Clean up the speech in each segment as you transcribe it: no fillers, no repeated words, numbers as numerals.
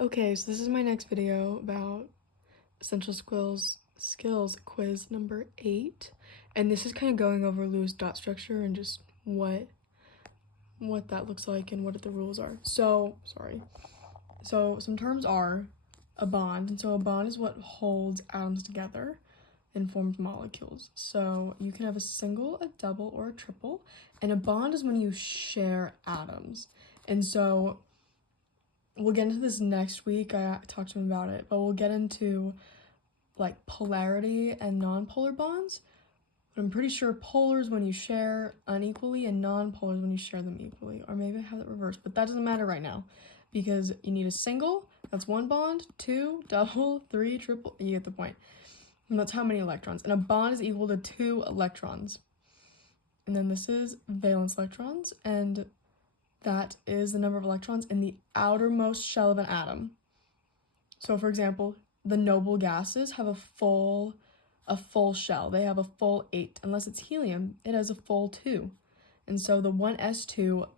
Okay, so this is my next video about Essential Skills quiz number 8. And this is kind of going over Lewis dot structure and just what that looks like and what the rules are. So some terms are a bond, and so a bond is what holds atoms together and forms molecules. So you can have a single, a double, or a triple, and a bond is when you share atoms. And so we'll get into this next week. I talked to him about it, but we'll get into like polarity and non-polar bonds. But I'm pretty sure polar is when you share unequally and non-polar is when you share them equally. Or maybe I have it reversed, but that doesn't matter right now because you need a single, that's one bond, two, double, three, triple, you get the point. And that's how many electrons. And a bond is equal to 2 electrons. And then this is valence electrons, and that is the number of electrons in the outermost shell of an atom. So for example, the noble gases have a full shell. They have a full 8. Unless it's helium, it has a full 2. And so the 1s2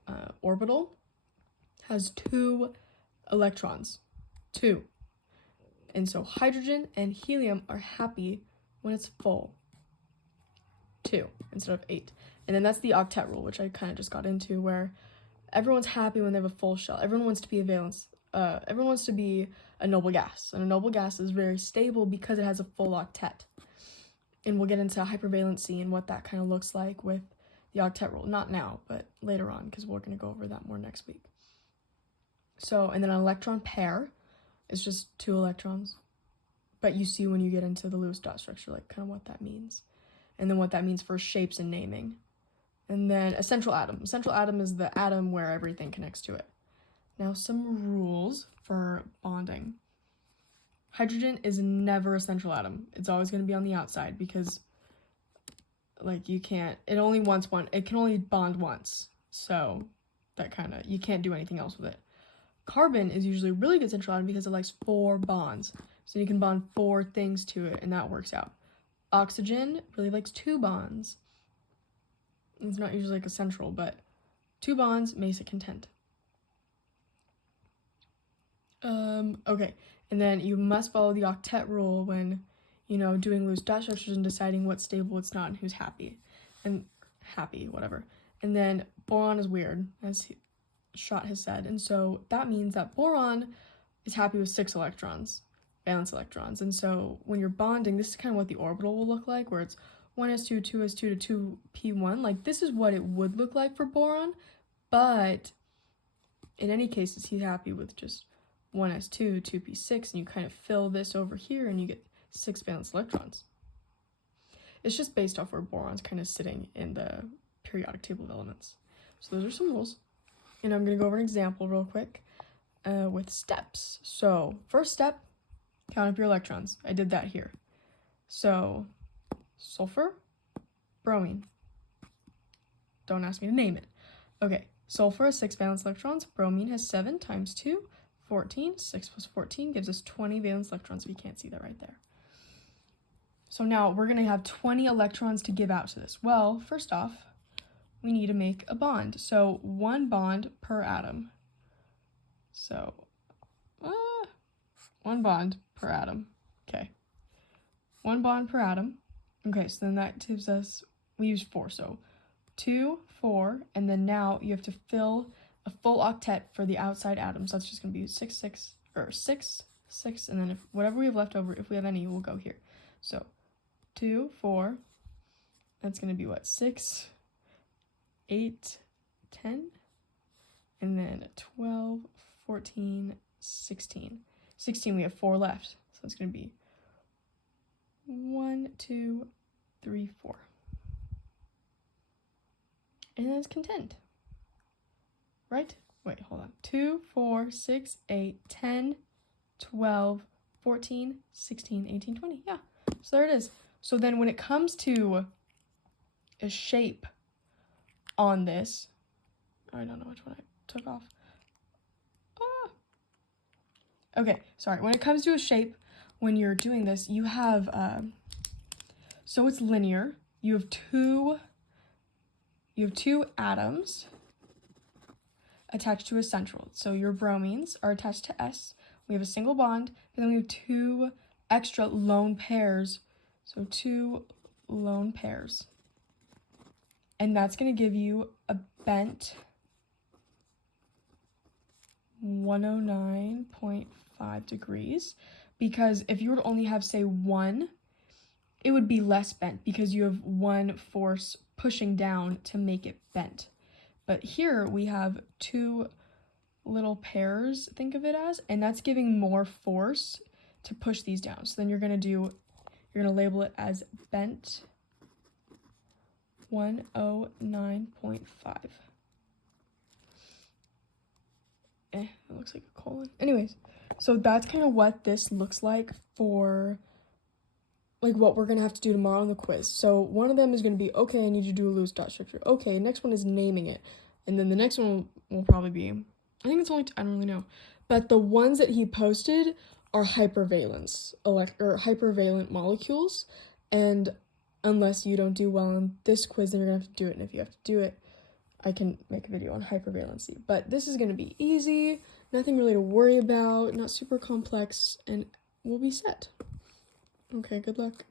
orbital has 2 electrons. 2. And so hydrogen and helium are happy when it's full. 2 instead of 8. And then that's the octet rule, which I kind of just got into, where everyone's happy when they have a full shell. Everyone wants to be a valence. Everyone wants to be a noble gas. And a noble gas is very stable because it has a full octet. And we'll get into hypervalency and what that kind of looks like with the octet rule. Not now, but later on, because we're going to go over that more next week. So, and then an electron pair is just 2 electrons. But you see when you get into the Lewis dot structure, like kind of what that means. And then what that means for shapes and naming. And then a central atom. A central atom is the atom where everything connects to it. Now, some rules for bonding. Hydrogen is never a central atom. It's always going to be on the outside because, like, you can't, it can only bond once. So, that kind of, you can't do anything else with it. Carbon is usually a really good central atom because it likes 4 bonds. So you can bond 4 things to it, and that works out. Oxygen really likes 2 bonds. It's not usually like a central, but 2 bonds makes it content. Okay, and then you must follow the octet rule when, doing Lewis dot structures and deciding what's stable, what's not, and who's happy. And whatever. And then boron is weird, as Schott has said. And so that means that boron is happy with 6 electrons, valence electrons. And so when you're bonding, this is kind of what the orbital will look like, where it's 1s2, 2s2 to 2p1. Like, this is what it would look like for boron, but in any cases, he's happy with just 1s2, 2p6, and you kind of fill this over here, and you get 6 valence electrons. It's just based off where boron's kind of sitting in the periodic table of elements. So those are some rules, and I'm going to go over an example real quick with steps. So first step, count up your electrons. I did that here. So sulfur, bromine. Don't ask me to name it. Okay, sulfur has 6 valence electrons. Bromine has 7 times 2, 14. 6 plus 14 gives us 20 valence electrons. We can't see that right there. So now we're going to have 20 electrons to give out to this. Well, first off, we need to make a bond. So 1 bond per atom. So 1 bond per atom. Okay. 1 bond per atom. Okay, so then that gives us, we use 4, so 2, 4, and then now you have to fill a full octet for the outside atoms. So that's just going to be 6, 6, or 6, 6, and then if whatever we have left over, if we have any, we'll go here. So 2, 4, that's going to be what, 6, 8, 10, and then 12, 14, 16. 16, we have 4 left, so it's going to be 1, 2, 3, 4. And then it's content. Right? Wait, hold on. 2, 4, 6, 8, 10, 12, 14, 16, 18, 20. Yeah. So there it is. So then when it comes to a shape on this, I don't know which one I took off. Okay, sorry. When it comes to a shape, when you're doing this, you have, so it's linear. You have two atoms attached to a central. So your bromines are attached to S, we have a single bond, and then we have 2 extra lone pairs. So 2 lone pairs. And that's going to give you a bent 109.5 degrees, because if you were to only have, say, 1, it would be less bent because you have 1 force pushing down to make it bent. But here we have 2 little pairs, think of it as, and that's giving more force to push these down. So then you're going to label it as bent 109.5. It looks like a colon. Anyways, so that's kind of what this looks like for like what we're gonna have to do tomorrow in the quiz. So one of them is gonna be, okay, I need you to do a Lewis dot structure. Okay, next one is naming it. And then the next one will probably be, I think it's only, I don't really know. But the ones that he posted are hypervalence, or hypervalent molecules. And unless you don't do well in this quiz, then you're gonna have to do it. And if you have to do it, I can make a video on hypervalency. But this is gonna be easy, nothing really to worry about, not super complex, and we'll be set. Okay, good luck.